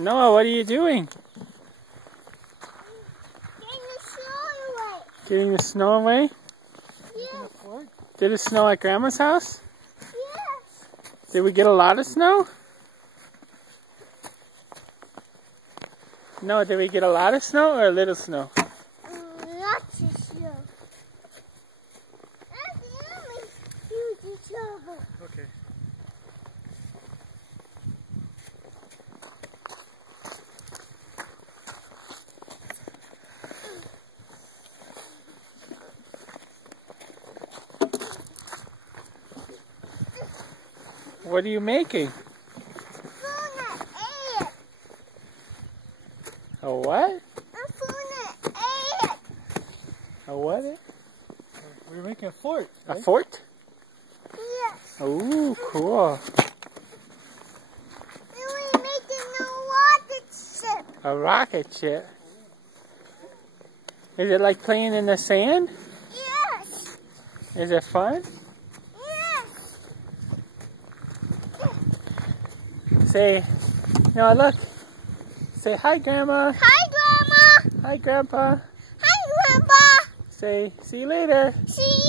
Noah, what are you doing? Getting the snow away. Getting the snow away? Yes. Did it snow at Grandma's house? Yes. Did we get a lot of snow? No, did we get a lot of snow or a little snow? Lots of snow. That's yummy. Huge snow. Okay. What are you making? A what? A what? We're making a fort. A Right? fort? Yes. Ooh, cool. We're making a rocket ship. A rocket ship. Is it like playing in the sand? Yes. Is it fun? Yes. Say, no, look. Say hi, Grandma. Hi, Grandma. Hi, Grandpa. Hi, Grandpa. Say, see you later. See